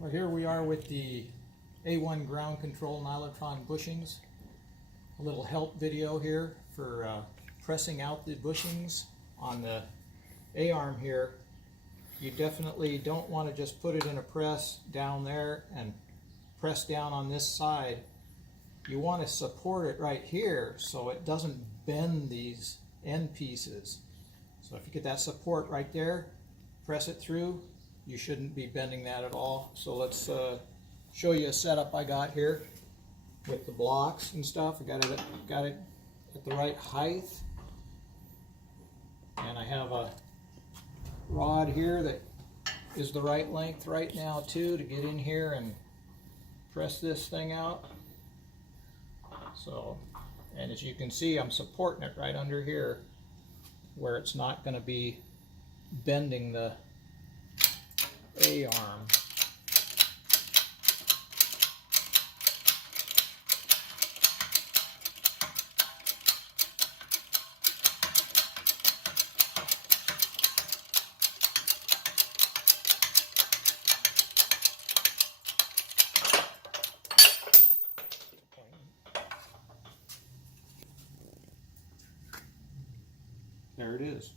Well, here we are with the A1 ground control Nylatron bushings. A little help video here for pressing out the bushings on the A-arm here. You definitely don't want to just put it in a press down there and press down on this side. You want to support it right here so it doesn't bend these end pieces. So if you get that support right there, press it through, you shouldn't be bending that at all. So let's show you a setup I got here with the blocks and stuff. I got it at the right height, and I have a rod here that is the right length right now too to get in here and press this thing out. So, and as you can see, I'm supporting it right under here where it's not going to be bending the A-arm. There it is.